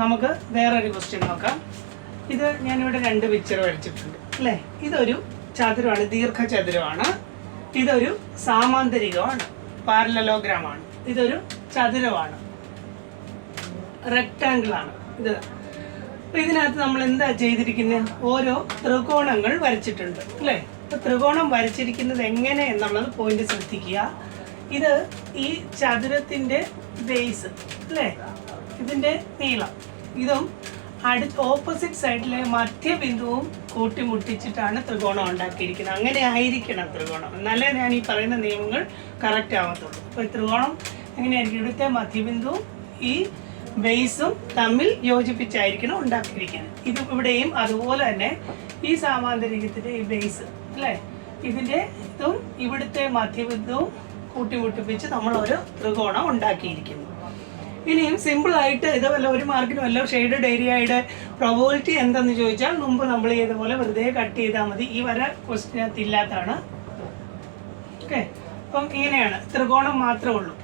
നമുക്ക് വേറൊരു ക്വസ്റ്റ്യൻ നോക്കാം. ഇത് ഞാനിവിടെ രണ്ട് പിക്ചർ വരച്ചിട്ടുണ്ട് അല്ലേ. ഇതൊരു ചതുരമാണ്, ദീർഘചതുരമാണ്. ഇതൊരു സാമാന്തരികമാണ്, പാരലലോഗ്രാമാണ്. ഇതൊരു ചതുരമാണ്, റെക്ടാങ്കിൾ ആണ് ഇത്. അപ്പോൾ ഇതിനകത്ത് നമ്മൾ എന്താ ചെയ്തിരിക്കുന്നത്? ഓരോ ത്രികോണങ്ങൾ വരച്ചിട്ടുണ്ട് അല്ലേ. അപ്പോൾ ത്രികോണം വരച്ചിരിക്കുന്നത് എങ്ങനെ എന്നുള്ളത് പോയിന്റ് ശ്രദ്ധിക്കുക. ഇത് ഈ ചതുരത്തിൻ്റെ ബേസ് അല്ലേ, ഇതിൻ്റെ നീളം, ഇതും ഓപ്പോസിറ്റ് സൈഡിലെ മധ്യബിന്ദുവും കൂട്ടിമുട്ടിച്ചിട്ടാണ് ത്രികോണം ഉണ്ടാക്കിയിരിക്കുന്നത്. അങ്ങനെ ആയിരിക്കണം ത്രികോണം, എന്നാലേ ഞാൻ ഈ പറയുന്ന നിയമങ്ങൾ കറക്റ്റ് ആവത്തുള്ളൂ. അപ്പോൾ ത്രികോണം എങ്ങനെയായിരിക്കും? ഇവിടുത്തെ മധ്യബിന്ദുവും ഈ ബേസും തമ്മിൽ യോജിപ്പിച്ചായിരിക്കണം ഉണ്ടാക്കിയിരിക്കുന്നത്. ഇത് ഇവിടെയും അതുപോലെ തന്നെ ഈ സാമാന്തരികത്തിൻ്റെ ഈ ബേസ് അല്ലേ, ഇതിൻ്റെ ഇതും ഇവിടുത്തെ മധ്യബിന്ദുവും കൂട്ടിമുട്ടിപ്പിച്ച് നമ്മൾ ഒരു ത്രികോണം ഉണ്ടാക്കിയിരിക്കുന്നു. ഇനിയും സിമ്പിളായിട്ട് ഇത് വല്ല ഒരു മാർക്കിന് വല്ല ഷെയ്ഡഡ് ഏരിയയുടെ പ്രോബബിലിറ്റി എന്തെന്ന് ചോദിച്ചാൽ മുമ്പ് നമ്മൾ ചെയ്തപോലെ വെറുതെ കട്ട് ചെയ്താൽ മതി. ഈ വര ക്വസ്റ്റ്യനകത്ത് ഇല്ലാത്തതാണ്. ഓക്കെ, അപ്പം ഇങ്ങനെയാണ്, ത്രികോണം മാത്രമേ ഉള്ളൂ.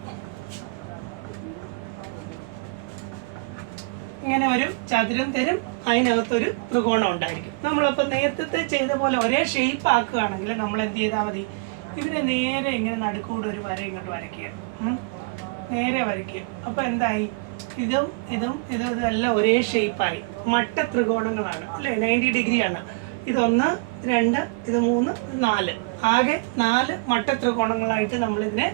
ഇങ്ങനെ ഒരു ചതുരം തരും, അതിനകത്തൊരു ത്രികോണം ഉണ്ടായിരിക്കും. നമ്മളപ്പോൾ നേരത്തെ ചെയ്ത പോലെ ഒരേ ഷേപ്പ് ആക്കുകയാണെങ്കിൽ നമ്മൾ എന്ത് ചെയ്താൽ മതി? ഇതിനെ നേരെ ഇങ്ങനെ നടുക്കൂടെ ഒരു വര ഇങ്ങോട്ട് വരയ്ക്കുക, നേരെ വരയ്ക്കുക. അപ്പോൾ എന്തായി? ഇതും ഇതും ഇതും ഇതെല്ലാം ഒരേ ഷേപ്പായി, മട്ട ത്രികോണങ്ങളാണ് അല്ലേ. 90 ഡിഗ്രിയാണ്. ഇതൊന്ന്, രണ്ട്, ഇത് മൂന്ന്, നാല്, ആകെ 4 മട്ട ത്രികോണങ്ങളായിട്ട് നമ്മളിതിനെ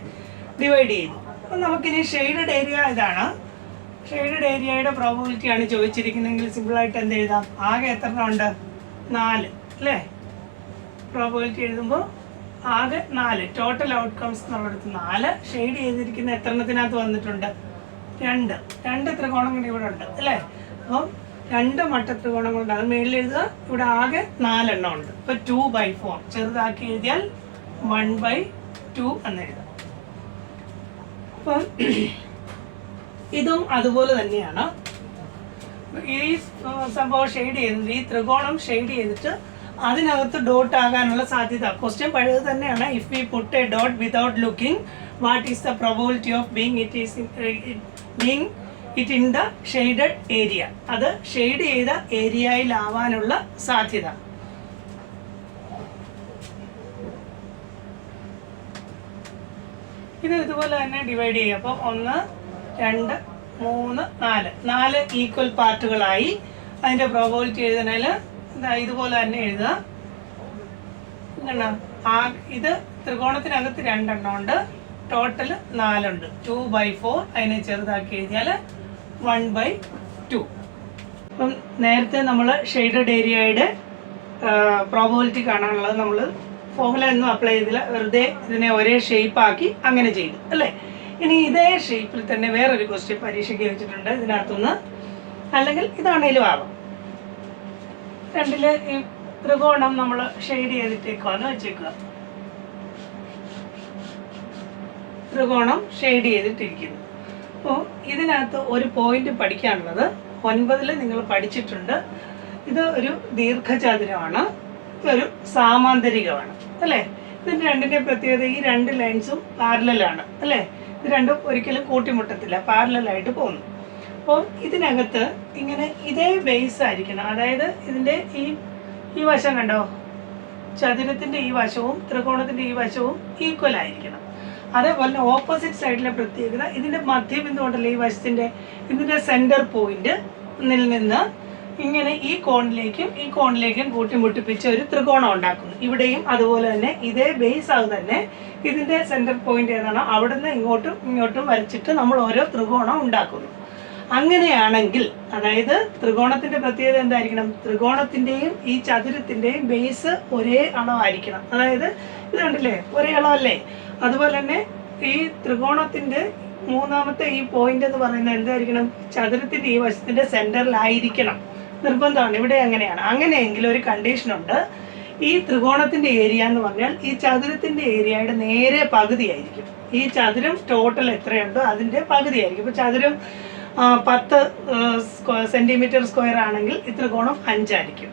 ഡിവൈഡ് ചെയ്തു. അപ്പം നമുക്കിനി ഷെയ്ഡഡ് ഏരിയ ഇതാണ്. ഷെയ്ഡഡ് ഏരിയയുടെ പ്രോബബിലിറ്റിയാണ് ചോദിച്ചിരിക്കുന്നതെങ്കിൽ സിമ്പിളായിട്ട് എന്ത് എഴുതാം? ആകെ എത്ര ഉണ്ട്? 4 അല്ലേ. പ്രോബബിലിറ്റി എഴുതുമ്പോൾ ആകെ 4, ടോട്ടൽ ഔട്ട്കംസ് എന്നുള്ളടത്ത് 4. ഷെയ്ഡ് ചെയ്തിരിക്കുന്ന എത്ര എണ്ണത്തിനകത്ത് വന്നിട്ടുണ്ട്? 2 ത്രികോണങ്ങൾ ഇവിടെ ഉണ്ട് അല്ലേ. അപ്പം 2 മട്ട ത്രികോണങ്ങളുണ്ട്. അത് മേളിൽ എഴുതുക. ഇവിടെ ആകെ 4 എണ്ണം ഉണ്ട്. ഇപ്പം 2/4 ചെറുതാക്കി എഴുതിയാൽ 1/2 എന്ന് എഴുതാം. അപ്പം ഇതും അതുപോലെ തന്നെയാണ്. ഈ സംഭവം ഷെയ്ഡ് ചെയ്തിട്ട്, ഈ ത്രികോണം ഷെയ്ഡ് ചെയ്തിട്ട് അതിനകത്ത് ഡോട്ട് ആകാനുള്ള സാധ്യത. ക്വസ്റ്റ്യൻ പഴയത് തന്നെയാണ്. If we put a dot without looking, what is the probability of being it in the shaded area? അത് ഷെയ്ഡ് ചെയ്ത ഏരിയയിലാവാനുള്ള സാധ്യത. ഇത് ഇതുപോലെ തന്നെ ഡിവൈഡ് ചെയ്യുക. അപ്പം 1, 2, 3, 4 ഈക്വൽ പാർട്ടുകളായി. അതിൻ്റെ പ്രോബബിലിറ്റി എഴുതണേൽ ഇതുപോലെ തന്നെ എഴുതുക. ഇത് ത്രികോണത്തിനകത്ത് 2 എണ്ണം ഉണ്ട്, ടോട്ടൽ 4 ഉണ്ട്. 2/4 അതിനെ ചെറുതാക്കി എഴുതിയാൽ 1/2. അപ്പം നേരത്തെ നമ്മൾ ഷെയ്ഡഡ് ഏരിയയുടെ പ്രോബബിലിറ്റി കാണാനുള്ളത് നമ്മൾ ഫോർമുല ഒന്നും അപ്ലൈ ചെയ്തില്ല, വെറുതെ ഇതിനെ ഒരേ ഷേപ്പാക്കി അങ്ങനെ ചെയ്തു അല്ലേ. ഇനി ഇതേ ഷേപ്പിൽ തന്നെ വേറൊരു ക്വസ്റ്റ്യൻ പരീക്ഷയ്ക്ക് വെച്ചിട്ടുണ്ട് ഇതിനകത്തുനിന്ന്, അല്ലെങ്കിൽ ഇതാണേലും ആവാം. 2 ഈ ത്രികോണം നമ്മൾ ഷെയ്ഡ് ചെയ്തിട്ടേക്കാന്ന് വെച്ചേക്കുക. ത്രികോണം ഷെയ്ഡ് ചെയ്തിട്ടിരിക്കുന്നു. അപ്പോൾ ഇതിനകത്ത് ഒരു പോയിന്റ് പഠിക്കാനുള്ളത് 9 നിങ്ങൾ പഠിച്ചിട്ടുണ്ട്. ഇത് ഒരു ദീർഘചതുരമാണ്, ഇതൊരു സാമാന്തരികമാണ് അല്ലേ. ഇതിൻ്റെ രണ്ടിൻ്റെ പ്രത്യേകത, ഈ 2 ലൈൻസും പാരലലാണ് അല്ലേ. ഇത് രണ്ടും ഒരിക്കലും കൂട്ടിമുട്ടത്തില്ല, പാരലലായിട്ട് പോകുന്നു. അപ്പോൾ ഇതിനകത്ത് ഇങ്ങനെ ഇതേ ബേസ് ആയിരിക്കണം. അതായത് ഇതിൻ്റെ ഈ വശം കണ്ടോ, ചതുരത്തിൻ്റെ ഈ വശവും ത്രികോണത്തിൻ്റെ ഈ വശവും ഈക്വൽ ആയിരിക്കണം. അതേപോലെ ഓപ്പോസിറ്റ് സൈഡിലെ പ്രത്യേകത, ഇതിൻ്റെ മധ്യബിന്ദു ഉണ്ടല്ലോ ഈ വശത്തിൻ്റെ, ഇതിൻ്റെ സെൻറ്റർ പോയിന്റ് നിന്ന് ഇങ്ങനെ ഈ കോണിലേക്കും കൂട്ടിമുട്ടിപ്പിച്ച് ഒരു ത്രികോണം ഉണ്ടാക്കുന്നു. ഇവിടെയും അതുപോലെ തന്നെ ഇതേ ബേസ് ആകും തന്നെ. ഇതിൻ്റെ സെൻറ്റർ പോയിന്റ് ഏതാണോ അവിടുന്ന് ഇങ്ങോട്ടും വരച്ചിട്ട് നമ്മൾ ഓരോ ത്രികോണം ഉണ്ടാക്കുന്നു. അങ്ങനെയാണെങ്കിൽ, അതായത് ത്രികോണത്തിൻ്റെ പ്രത്യേകത എന്തായിരിക്കണം? ത്രികോണത്തിൻ്റെയും ഈ ചതുരത്തിൻ്റെയും ബേസ് ഒരേ അളവായിരിക്കണം. അതായത് ഇത് കണ്ടില്ലേ, ഒരേ അളവല്ലേ. അതുപോലെ തന്നെ ഈ ത്രികോണത്തിൻ്റെ മൂന്നാമത്തെ ഈ പോയിന്റ് എന്ന് പറയുന്നത് എന്തായിരിക്കണം? ചതുരത്തിൻ്റെ ഈ വശത്തിൻ്റെ സെൻറ്ററിലായിരിക്കണം, നിർബന്ധമാണ്. ഇവിടെ അങ്ങനെയാണ്. അങ്ങനെയെങ്കിൽ ഒരു കണ്ടീഷനുണ്ട്. ഈ ത്രികോണത്തിൻ്റെ ഏരിയ എന്ന് പറഞ്ഞാൽ ഈ ചതുരത്തിൻ്റെ ഏരിയയുടെ നേരെ പകുതിയായിരിക്കും. ഈ ചതുരം ടോട്ടൽ എത്രയുണ്ടോ അതിൻ്റെ പകുതിയായിരിക്കും. ഇപ്പോൾ ചതുരം 10 സെൻറ്റിമീറ്റർ സ്ക്വയർ ആണെങ്കിൽ ഈ ത്രികോണം 5 ആയിരിക്കും.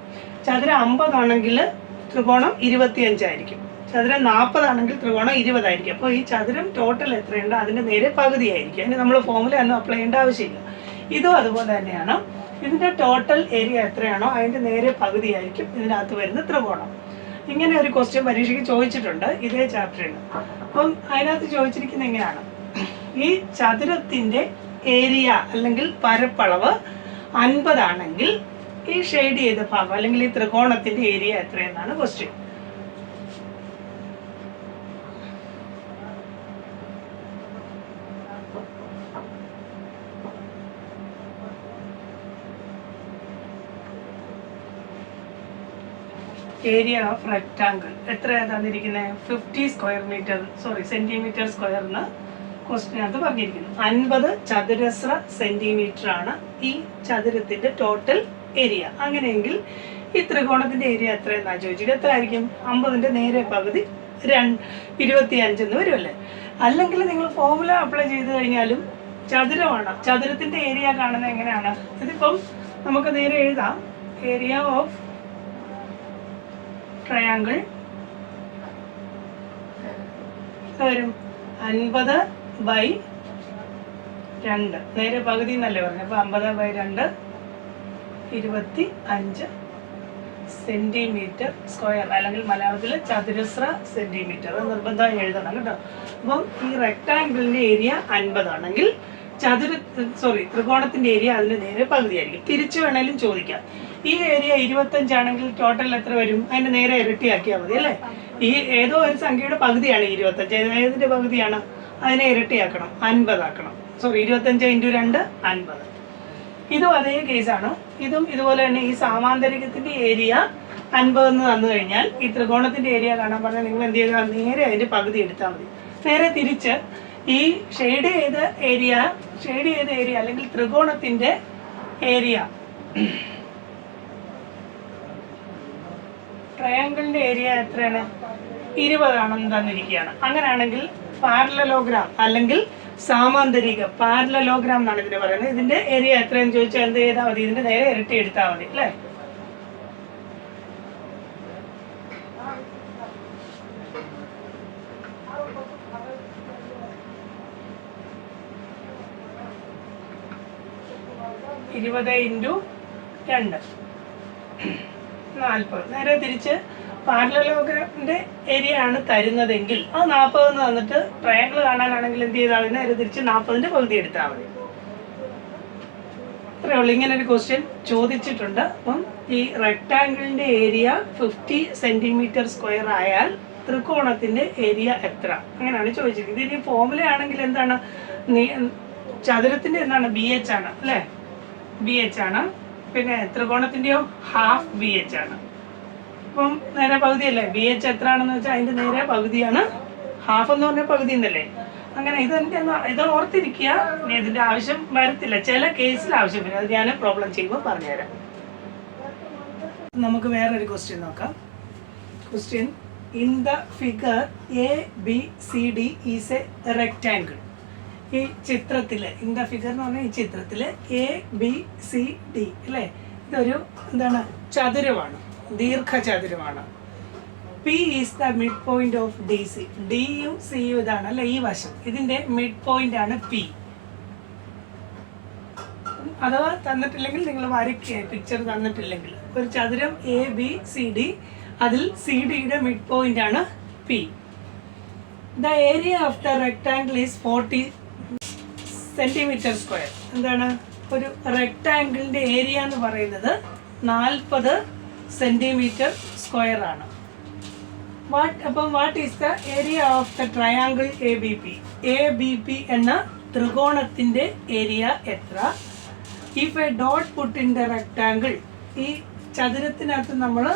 ചതുരം 50 ആണെങ്കിൽ ത്രികോണം 25 ആയിരിക്കും. ചതുരം 40 ആണെങ്കിൽ ത്രികോണം 20 ആയിരിക്കും. അപ്പോൾ ഈ ചതുരം ടോട്ടൽ എത്രയുണ്ട് അതിൻ്റെ നേരെ പകുതിയായിരിക്കും. അതിന് നമ്മൾ ഫോമുല ഒന്നും അപ്ലൈ ചെയ്യേണ്ട ആവശ്യമില്ല. ഇതും അതുപോലെ തന്നെയാണ്. ഇതിൻ്റെ ടോട്ടൽ ഏരിയ എത്രയാണോ അതിൻ്റെ നേരെ പകുതിയായിരിക്കും ഇതിനകത്ത് വരുന്ന ത്രികോണം. ഇങ്ങനെ ഒരു ക്വസ്റ്റ്യൻ പരീക്ഷയ്ക്ക് ചോദിച്ചിട്ടുണ്ട് ഇതേ ചാപ്റ്ററിൽ. അപ്പം അതിനകത്ത് ചോദിച്ചിരിക്കുന്നത് എങ്ങനെയാണ്, ഈ ചതുരത്തിൻ്റെ ഏരിയ അല്ലെങ്കിൽ പരപ്പളവ് 50 ആണെങ്കിൽ ഈ ഷെയ്ഡ് ചെയ്ത ഭാഗം അല്ലെങ്കിൽ ഈ ത്രികോണത്തിൻ്റെ ഏരിയ എത്രയെന്നാണ് ക്വസ്റ്റ്യൻ. ഏരിയ ഓഫ് റെക്ടാങ്കിൾ എത്രയാണ് തന്നിരിക്കുന്നത്? 50 സെന്റിമീറ്റർ സ്ക്വയറിന് ക്വസ്റ്റിനകത്ത് പറഞ്ഞിരിക്കുന്നു. 50 ചതുരശ്ര സെന്റിമീറ്റർ ആണ് ഈ ചതുരത്തിന്റെ ടോട്ടൽ ഏരിയ. അങ്ങനെയെങ്കിൽ ഈ ത്രികോണത്തിന്റെ ഏരിയ എത്രയെന്നാണ് ചോദിച്ചത്. എത്ര ആയിരിക്കും? 50ന്റെ നേരെ പകുതി 25 എന്ന് വരുമല്ലേ. അല്ലെങ്കിൽ നിങ്ങൾ ഫോമുല അപ്ലൈ ചെയ്ത് കഴിഞ്ഞാലും ചതുരമാണ്. ചതുരത്തിന്റെ ഏരിയ കാണുന്നത് എങ്ങനെയാണ്? ഇതിപ്പം നമുക്ക് നേരെ എഴുതാം. ഏരിയ ഓഫ് ട്രയാങ്കിൾ വരും 50/2. നേരെ പകുതി എന്നല്ലേ പറഞ്ഞു. അപ്പോൾ 50/2 25 സെന്റിമീറ്റർ സ്ക്വയർ, അല്ലെങ്കിൽ മലയാളത്തിൽ ചതുരശ്ര സെന്റിമീറ്റർ നിർബന്ധമായി എഴുതണം കേട്ടോ. അപ്പം ഈ റെക്ടാങ്കിളിന്റെ ഏരിയ 50 ആണെങ്കിൽ ത്രികോണത്തിന്റെ ഏരിയ അതിന് നേരെ പകുതിയായിരിക്കും. തിരിച്ചു വേണേലും ചോദിക്കാം. ഈ ഏരിയ 25 ആണെങ്കിൽ ടോട്ടൽ എത്ര വരും? അതിന്റെ നേരെ ഇരട്ടിയാക്കിയാൽ മതി അല്ലേ. ഈ ഏതോ ഒരു സംഖ്യയുടെ പകുതിയാണ് 25. ഏതിന്റെ പകുതിയാണ്? അതിനെ ഇരട്ടിയാക്കണം, 50 ആക്കണം. 25 × 2 50. ഇതും അതേ കേസാണ്. ഇതും ഇതുപോലെ തന്നെ. ഈ സാമാന്തരികത്തിന്റെ ഏരിയ 50 എന്ന് തന്നു കഴിഞ്ഞാൽ ഈ ത്രികോണത്തിന്റെ ഏരിയ കാണാൻ പറഞ്ഞാൽ നിങ്ങൾ എന്ത് ചെയ്യുക? നേരെ അതിന്റെ പകുതി എടുത്താൽ മതി. നേരെ തിരിച്ച് ഈ ഷെയ്ഡ് ചെയ്ത ഏരിയ അല്ലെങ്കിൽ ത്രികോണത്തിന്റെ ഏരിയ, ട്രയാങ്കിളിന്റെ ഏരിയ എത്രയാണ്? 20 ആണെന്ന് തന്നിരിക്കുകയാണ്. അങ്ങനെയാണെങ്കിൽ പാരലലോഗ്രാം അല്ലെങ്കിൽ സാമാന്തരിക പാരലലോഗ്രാം എന്നാണ് ഇതിന് പറയുന്നത്. ഇതിന്റെ ഏരിയ എത്രയെന്ന് ചോദിച്ചാൽ എന്ത് ചെയ്താൽ മതി? ഇതിന്റെ നേരെ ഇരട്ടി എടുത്താൽ മതി അല്ലേ. × 2 40. നേരെ തിരിച്ച് പാരലലോഗ്രാമിന്റെ ഏരിയ ആണ് തരുന്നതെങ്കിൽ അത് 40 എന്ന് തന്നിട്ട് ട്രയാങ്കിൾ കാണാനാണെങ്കിൽ എന്ത് ചെയ്താൽ മതി? നേരെ തിരിച്ച് 40ന്റെ പകുതി എടുത്താൽ മതി. അത്രേ ഉള്ളൂ. ഇങ്ങനെ ഒരു ക്വസ്റ്റ്യൻ ചോദിച്ചിട്ടുണ്ട്. അപ്പം ഈ റെക്ടാങ്കിളിന്റെ ഏരിയ 50 സെന്റിമീറ്റർ സ്ക്വയർ ആയാൽ ത്രികോണത്തിന്റെ ഏരിയ എത്ര? അങ്ങനെയാണ് ചോദിച്ചിരിക്കുന്നത്. ഇനി ഫോമുല ആണെങ്കിൽ എന്താണ്? ചതുരത്തിന്റെ എന്താണ്? BH ആണ് അല്ലേ. BH ആണ്. പിന്നെ ത്രികോണത്തിന്റെയോ ഹാഫ് BH ആണ്. അപ്പം നേരെ പകുതിയല്ലേ. BH എത്ര ആണെന്ന് വെച്ചാൽ അതിന്റെ നേരെ പകുതിയാണ്. ഹാഫ് എന്ന് പറഞ്ഞാൽ പകുതി എന്നല്ലേ. അങ്ങനെ ഇത് ഓർത്തിരിക്കുക. ഇനി ഇതിന്റെ ആവശ്യം വരത്തില്ല, ചില കേസിൽ ആവശ്യം വരും. അത് ഞാൻ പ്രോബ്ലം ചെയ്യുമ്പോൾ പറഞ്ഞുതരാം. നമുക്ക് വേറൊരു ക്വസ്റ്റ്യൻ നോക്കാം. Question: in the figure ABCD is A rectangle. ഈ ചിത്രത്തില്, ഇൻ ദ ഫിഗർ എന്ന് പറഞ്ഞാൽ ഈ ചിത്രത്തില് ABCD അല്ലേ, ഇതൊരു എന്താണ്? ചതുരമാണ്, ദീർഘചതുരമാണ്. P is the mid point of DC. ഡിയും സിയും ഇതാണ് അല്ലെ, ഈ വശം. ഇതിന്റെ മിഡ് പോയിന്റ് ആണ് P. അഥവാ തന്നിട്ടില്ലെങ്കിൽ നിങ്ങൾ വരയ്ക്കുക. പിക്ചർ തന്നിട്ടില്ലെങ്കിൽ ഒരു ചതുരം ABCD, അതിൽ CD-യുടെ മിഡ് പോയിന്റ് ആണ് P. The area of the rectangle is 40 centimetre square. എന്താണ്? ഒരു റെക്ടാങ്കിളിന്റെ ഏരിയ എന്ന് പറയുന്നത് 40 സെന്റിമീറ്റർ സ്ക്വയർ ആണ്. What is the area of the triangle ABP എന്ന ത്രികോണത്തിന്റെ ഏരിയ എത്ര? If a dot put in the rectangle, ഈ ചതുരത്തിനകത്ത് നമ്മൾ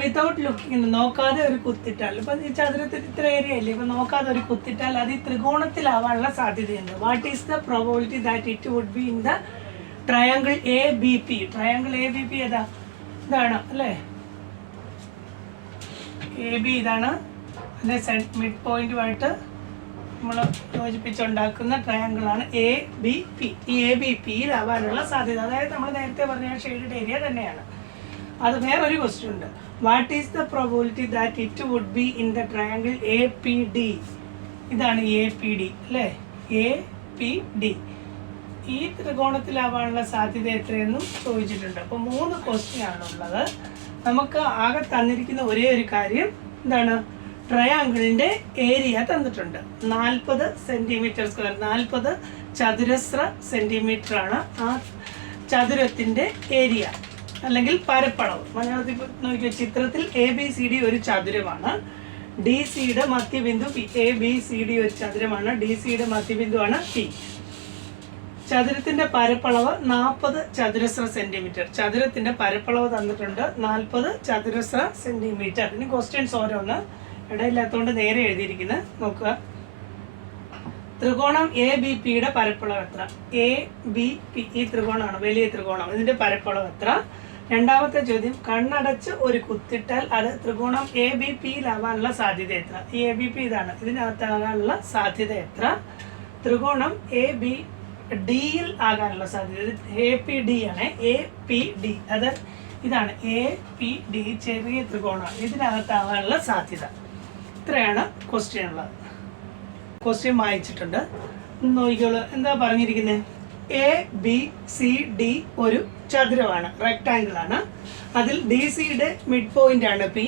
വിതൗട്ട് ലുക്കിംഗ്, നോക്കാതെ ഒരു കുത്തിട്ടാൽ, ഇപ്പം ഈ ചതുരത്തിന് ഇത്ര ഏരിയ അല്ലേ, ഇപ്പം നോക്കാതെ ഒരു കുത്തിട്ടാൽ അത് ഈ ത്രികോണത്തിലാവാനുള്ള സാധ്യതയുണ്ട്. What is the probability that it would be in the triangle ABP? Triangle ABP ഏതാ? ഇതാണ് അല്ലേ. AB ഇതാണ്. അതിൻ്റെ മിഡ് പോയിന്റുമായിട്ട് നമ്മൾ യോജിപ്പിച്ചുണ്ടാക്കുന്ന ട്രയാങ്കിളാണ് ABP. ഈ ABPയിലാവാനുള്ള സാധ്യത, അതായത് നമ്മൾ നേരത്തെ പറഞ്ഞ ഷെയ്ഡഡ് ഏരിയ തന്നെയാണ്. അത് വേറൊരു ക്വസ്റ്റ്യൻ ഉണ്ട്. What is the probability that it would be in the triangle A P D? ഇതാണ് എ പി ഡി അല്ലേ, എ പി ഡി. ഈ ത്രികോണത്തിലാവാനുള്ള സാധ്യത എത്രയെന്നും ചോദിച്ചിട്ടുണ്ട്. അപ്പോൾ 3 ക്വസ്റ്റ്യൻ ആണുള്ളത്. നമുക്ക് ആകെ തന്നിരിക്കുന്ന ഒരേ ഒരു കാര്യം എന്താണ്, ട്രയാങ്കിളിൻ്റെ ഏരിയ തന്നിട്ടുണ്ട്. 40 സെൻറ്റിമീറ്റർ സ്ക്വയർ, 40 ചതുരശ്ര സെൻറ്റിമീറ്റർ ആണ് ആ ചതുരത്തിൻ്റെ ഏരിയ അല്ലെങ്കിൽ പരപ്പളവ്. മലയാളത്തിൽ നോക്കിയ ചിത്രത്തിൽ എ ബി സി ഡി ഒരു ചതുരമാണ്. ഡി സിയുടെ മധ്യബിന്ദു P. A B C D ഒരു ചതുരമാണ്, ഡി സിയുടെ മധ്യബിന്ദുവാണ് പി. ചതുരത്തിന്റെ പരപ്പളവ് 40 ചതുരശ്ര സെന്റിമീറ്റർ. ചതുരത്തിന്റെ പരപ്പളവ് തന്നിട്ടുണ്ട് 40 ചതുരശ്ര സെന്റിമീറ്റർ. ഇനി ക്വസ്റ്റ്യൻസ് ഓരോന്ന്, ഇടയില്ലാത്തതുകൊണ്ട് നേരെ എഴുതിയിരിക്കുന്നത് നോക്കുക. ത്രികോണം എ ബി പിയുടെ പരപ്പളവ് എത്ര? എ ബി പി ഈ ത്രികോണമാണ്, വലിയ ത്രികോണം. ഇതിന്റെ പരപ്പളവ് എത്ര? രണ്ടാമത്തെ ചോദ്യം, കണ്ണടച്ച് ഒരു കുത്തിട്ടാൽ അത് ത്രികോണം എ ബി പിയിലാവാനുള്ള സാധ്യത എത്ര? ഈ എ ബി പി ഇതാണ്, ഇതിനകത്താകാനുള്ള സാധ്യത എത്ര? ത്രികോണം എ ബി ഡിയിൽ ആകാനുള്ള സാധ്യത, എ പി ഡി ആണ്, എ പി ഡി. അത് ഇതാണ് എ പി ഡി, ചെറിയ ത്രികോണമാണ്, ഇതിനകത്താകാനുള്ള സാധ്യത. ഇത്രയാണ് ക്വസ്റ്റ്യൻ ഉള്ളത്. ക്വസ്റ്റ്യൻ വായിച്ചിട്ടുണ്ട്, നോക്കിക്കോളൂ. എന്താ പറഞ്ഞിരിക്കുന്നത്? എ ബി സി ഡി ഒരു ചതുരമാണ്, റെക്ടാങ്കിൾ ആണ്. അതിൽ ഡി സിയുടെ മിഡ് പോയിന്റ് ആണ് പി.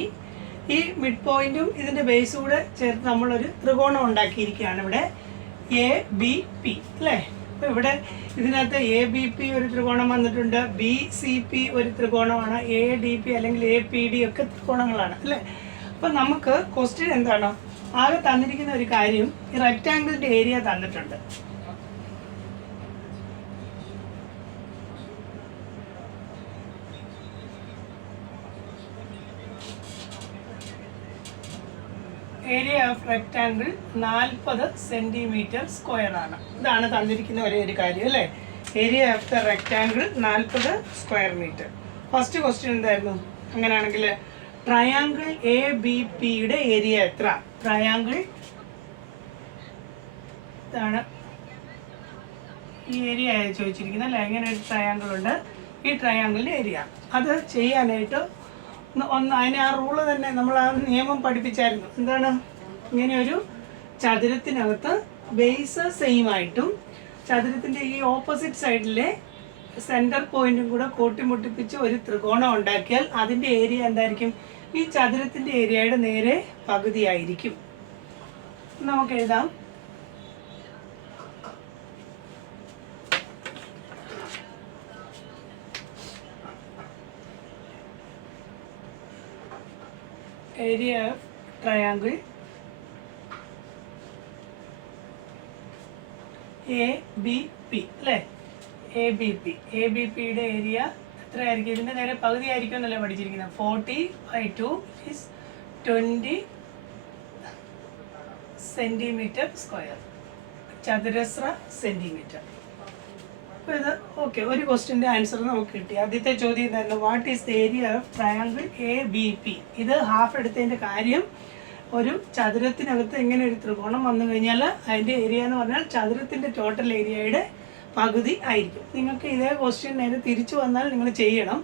ഈ മിഡ് പോയിന്റും ഇതിന്റെ ബേസും കൂടെ ചേർത്ത് നമ്മളൊരു ത്രികോണം ഉണ്ടാക്കിയിരിക്കുകയാണ് ഇവിടെ, എ ബി പി അല്ലേ. അപ്പോൾ ഇവിടെ ഇതിനകത്ത് എ ബി പി ഒരു ത്രികോണം വന്നിട്ടുണ്ട്, ബി സി പി ഒരു ത്രികോണമാണ്, എ ഡി പി അല്ലെങ്കിൽ എ പി ഡി ഒക്കെ ത്രികോണങ്ങളാണ് അല്ലേ. അപ്പം നമുക്ക് ക്വസ്റ്റ്യൻ എന്താണ്, ആകെ തന്നിരിക്കുന്ന ഒരു കാര്യം, ഈ റെക്റ്റാങ്കിളിന്റെ ഏരിയ തന്നിട്ടുണ്ട്. Area of rectangle 40 centimetre square ആണ്. ഇതാണ് തന്നിരിക്കുന്ന ഒരേ ഒരു കാര്യം അല്ലേ. Area of the rectangle 40 square metre. First question എന്തായിരുന്നു? അങ്ങനെയാണെങ്കിൽ ട്രയാങ്കിൾ എ ബി പിയുടെ ഏരിയ എത്ര? ട്രയാങ്കിൾ ഇതാണ് ഈ ഏരിയ ചോദിച്ചിരിക്കുന്നത് അല്ലേ. ഇങ്ങനെ ഒരു ട്രയാങ്കിൾ ഉണ്ട്, ഈ ട്രയാങ്കിളിൻ്റെ ഏരിയ. അത് ചെയ്യാനായിട്ട് അതിന് ആ റൂള് തന്നെ നമ്മൾ ആ നിയമം പഠിപ്പിച്ചായിരുന്നു. എന്താണ്, ഇങ്ങനെ ഒരു ചതുരത്തിനകത്ത് ബേസ് സെയിം ആയിട്ടും ചതുരത്തിൻ്റെ ഈ ഓപ്പോസിറ്റ് സൈഡിലെ സെൻറ്റർ പോയിന്റും കൂടെ കൂട്ടിമുട്ടിപ്പിച്ച് ഒരു ത്രികോണം ഉണ്ടാക്കിയാൽ അതിൻ്റെ ഏരിയ എന്തായിരിക്കും? ഈ ചതുരത്തിൻ്റെ ഏരിയയുടെ നേരെ പകുതിയായിരിക്കും. നമുക്ക് എഴുതാം. Area of triangle A B P അല്ലേ, A B P. A B പിയുടെ ഏരിയ എത്രയായിരിക്കും? ഇതിൻ്റെ നേരെ പകുതി ആയിരിക്കും എന്നല്ലേ പഠിച്ചിരിക്കുന്നത്. 40/2 is 20 സെൻറ്റിമീറ്റർ സ്ക്വയർ, ചതുരശ്ര സെൻറ്റിമീറ്റർ. അപ്പോൾ ഇത് ഓക്കെ, ഒരു ക്വസ്റ്റ്യൻ്റെ ആൻസർ നമുക്ക് കിട്ടി. ആദ്യത്തെ ചോദ്യം എന്തായിരുന്നു? What is the area of triangle A B P? ഇത് ഹാഫ് എടുത്തതിൻ്റെ കാര്യം, ഒരു ചതുരത്തിനകത്ത് ഇങ്ങനെ ഒരു ത്രികോണം വന്നു കഴിഞ്ഞാൽ അതിൻ്റെ ഏരിയ എന്ന് പറഞ്ഞാൽ ചതുരത്തിൻ്റെ ടോട്ടൽ ഏരിയയുടെ പകുതി ആയിരിക്കും. നിങ്ങൾക്ക് ഇതേ ക്വസ്റ്റ്യൻ നേരെ തിരിച്ചു വന്നാൽ നിങ്ങൾ ചെയ്യണം.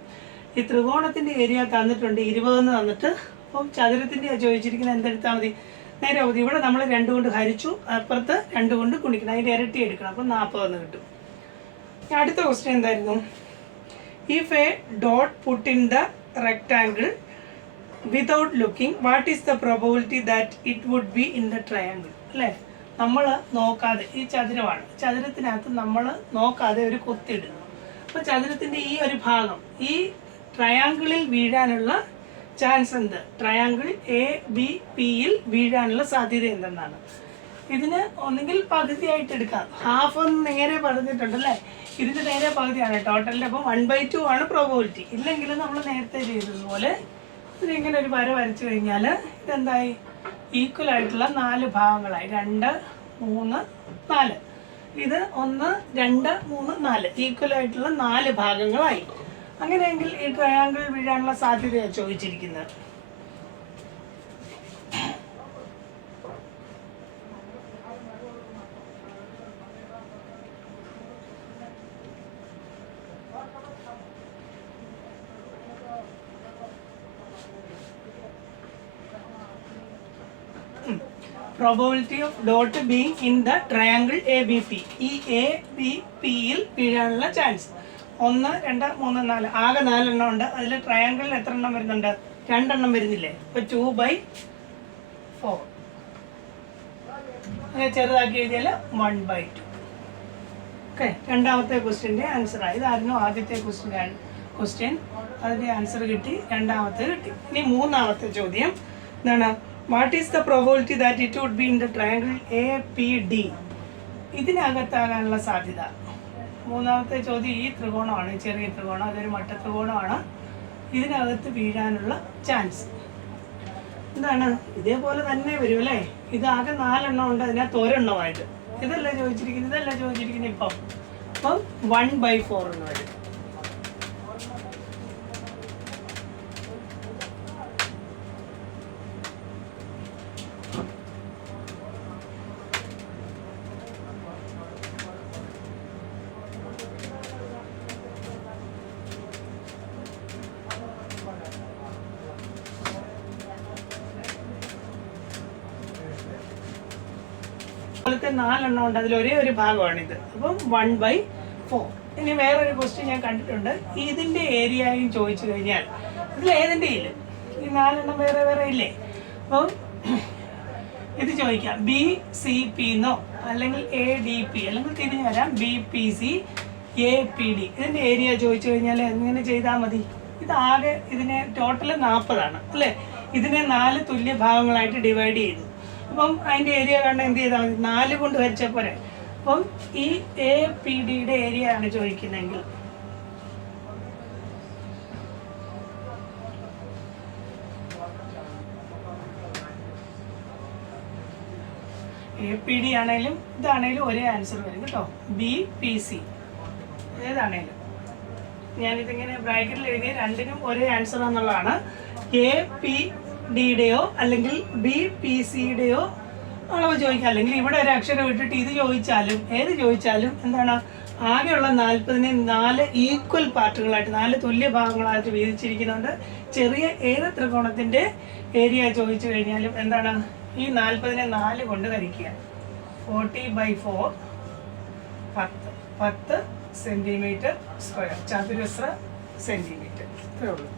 ഈ ത്രികോണത്തിൻ്റെ ഏരിയ തന്നിട്ടുണ്ട് 20 എന്ന് തന്നിട്ട്, അപ്പം ചതുരത്തിൻ്റെ ചോദിച്ചിരിക്കുന്നത് എന്തെടുത്താൽ മതി? നേരെ മതി. ഇവിടെ നമ്മൾ 2 കൊണ്ട് ഹരിച്ചു, അപ്പുറത്ത് 2 കൊണ്ട് ഗുണിക്കണം, അതിൻ്റെ ഇരട്ടി എടുക്കണം, അപ്പം 40 എന്ന് കിട്ടും. അടുത്ത ക്വസ്റ്റ്യൻ എന്തായിരുന്നു? If a dot put in the rectangle without looking, what is the probability that it would be in the triangle? അല്ലേ, നമ്മൾ നോക്കാതെ, ഈ ചതുരമാണ്, ചതുരത്തിനകത്ത് നമ്മൾ നോക്കാതെ ഒരു കുത്തിടുന്നു. അപ്പോൾ ചതുരത്തിൻ്റെ ഈ ഒരു ഭാഗം ഈ ട്രയാങ്കിളിൽ വീഴാനുള്ള ചാൻസ് എന്ത്? ട്രയാങ്കിൾ എ ബി പിയിൽ വീഴാനുള്ള സാധ്യത എന്തെന്നാണ്. ഇതിന് ഒന്നുകിൽ പകുതിയായിട്ട് എടുക്കാം, ഹാഫ് ഒന്ന് നേരെ പറഞ്ഞിട്ടുണ്ടല്ലേ, ഇതിൻ്റെ നേരെ പകുതിയാണ് ടോട്ടലിൻ്റെ. അപ്പം 1/2 ആണ് പ്രോബബിലിറ്റി. ഇല്ലെങ്കിൽ നമ്മൾ നേരത്തെ ചെയ്തതുപോലെ ഇതിങ്ങനെ ഒരു വര വരച്ചു കഴിഞ്ഞാൽ ഇതെന്തായി? ഈക്വൽ ആയിട്ടുള്ള 4 ഭാഗങ്ങളായി, 2, 3, 4. ഇത് 1, 2, 3, 4 ഈക്വൽ ആയിട്ടുള്ള 4 ഭാഗങ്ങളായി. അങ്ങനെയെങ്കിൽ ഈ ട്രയാങ്കിൾ വീഴാനുള്ള സാധ്യതയാണ് ചോദിച്ചിരിക്കുന്നത്. Probability of dot being in the triangle A B P. ഈ എ ബി പിയിൽ വീഴാനുള്ള ചാൻസ് 1, 2, 3, 4 ആകെ 4 എണ്ണം ഉണ്ട്. അതിൽ ട്രയാങ്കിളിൽ എത്ര എണ്ണം വരുന്നുണ്ട്? 2 എണ്ണം വരുന്നില്ലേ? അപ്പോൾ 2/4. അങ്ങനെ ചെറുതാക്കി എഴുതിയാൽ 1/2. ഓക്കെ, രണ്ടാമത്തെ ക്വസ്റ്റ്യൻ്റെ ആൻസറായി. ഇതായിരുന്നു ആദ്യത്തെ ക്വസ്റ്റ്യൻ. അതിൻ്റെ ആൻസർ കിട്ടി, രണ്ടാമത്തെ കിട്ടി. ഇനി മൂന്നാമത്തെ ചോദ്യം എന്താണ്? What is the probability that it would be in the triangle A P D? ഇതിനകത്താകാനുള്ള സാധ്യത. മൂന്നാമത്തെ ചോദ്യം ഈ ത്രികോണമാണ്, ചെറിയ ത്രികോണം, അതൊരു മട്ട ത്രികോണമാണ്. ഇതിനകത്ത് വീഴാനുള്ള ചാൻസ് എന്താണ്? ഇതേപോലെ തന്നെ വരും അല്ലേ? ഇതാകെ 4 എണ്ണം ഉണ്ട്, അതിനകത്ത് ഒരെണ്ണമായിട്ട്. ഇതല്ല ചോദിച്ചിരിക്കുന്നത് ഇപ്പം 1/4 എന്ന് വരും. അതുപോലത്തെ 4 എണ്ണം ഉണ്ട്, അതിൽ ഒരേ ഒരു ഭാഗമാണിത്. അപ്പം 1/4. ഇനി വേറൊരു ക്വസ്റ്റ്യൻ ഞാൻ കണ്ടിട്ടുണ്ട്. ഇതിൻ്റെ ഏരിയയും ചോദിച്ചു കഴിഞ്ഞാൽ ഇതിൽ ഏതിൻ്റെ ഇല്ല, ഈ 4 എണ്ണം വേറെ വേറെ ഇല്ലേ? അപ്പം ഇത് ചോദിക്കാം ബി സി പി എന്നോ അല്ലെങ്കിൽ എ ഡി പി, അല്ലെങ്കിൽ തിരിഞ്ഞു വരാം B P C A P D. ഇതിൻ്റെ ഏരിയ ചോദിച്ചു കഴിഞ്ഞാൽ എങ്ങനെ ചെയ്താൽ മതി? ഇതാകെ ഇതിനെ ടോട്ടൽ 40 അല്ലേ? ഇതിനെ 4 തുല്യ ഭാഗങ്ങളായിട്ട് ഡിവൈഡ് ചെയ്തു. അപ്പം അതിൻ്റെ ഏരിയ കാണാൻ എന്ത് ചെയ്താൽ മതി? 4 കൊണ്ട് ഹരിച്ചാൽ പോരെ. അപ്പം ഈ എ പി ഡിയുടെ ഏരിയ ആണ് ചോദിക്കുന്നതെങ്കിൽ എ പി ഡി ആണെങ്കിലും ഇതാണെങ്കിലും ഒരേ ആൻസർ വരും കേട്ടോ. ബി പി സി ഏതാണേലും ഞാനിതിങ്ങനെ ബ്രാക്കറ്റിൽ എഴുതിയ രണ്ടിനും ഒരേ ആൻസർ എന്നുള്ളതാണ്. എ പി ഡിയുടെയോ അല്ലെങ്കിൽ ബി പി സിയുടെയോ അളവ് ചോദിക്കാം. അല്ലെങ്കിൽ ഇവിടെ ഒരു അക്ഷരം ഇട്ടിട്ട് ഇത് ചോദിച്ചാലും ഏത് ചോദിച്ചാലും എന്താണ്? ആകെയുള്ള 40നെ 4 ഈക്വൽ പാർട്ടുകളായിട്ട് 4 തുല്യ ഭാഗങ്ങളായിട്ട് വീതിച്ചിരിക്കുന്നുണ്ട്. ചെറിയ ഏത് ത്രികോണത്തിൻ്റെ ഏരിയ ചോദിച്ചു കഴിഞ്ഞാലും എന്താണ്? ഈ 40നെ 4 കൊണ്ട് ഹരിക്കുക. 40/4 10 സെൻറ്റിമീറ്റർ സ്ക്വയർ, ചതുരശ്ര സെൻറ്റിമീറ്റർ. ഇത്രേ ഉള്ളൂ.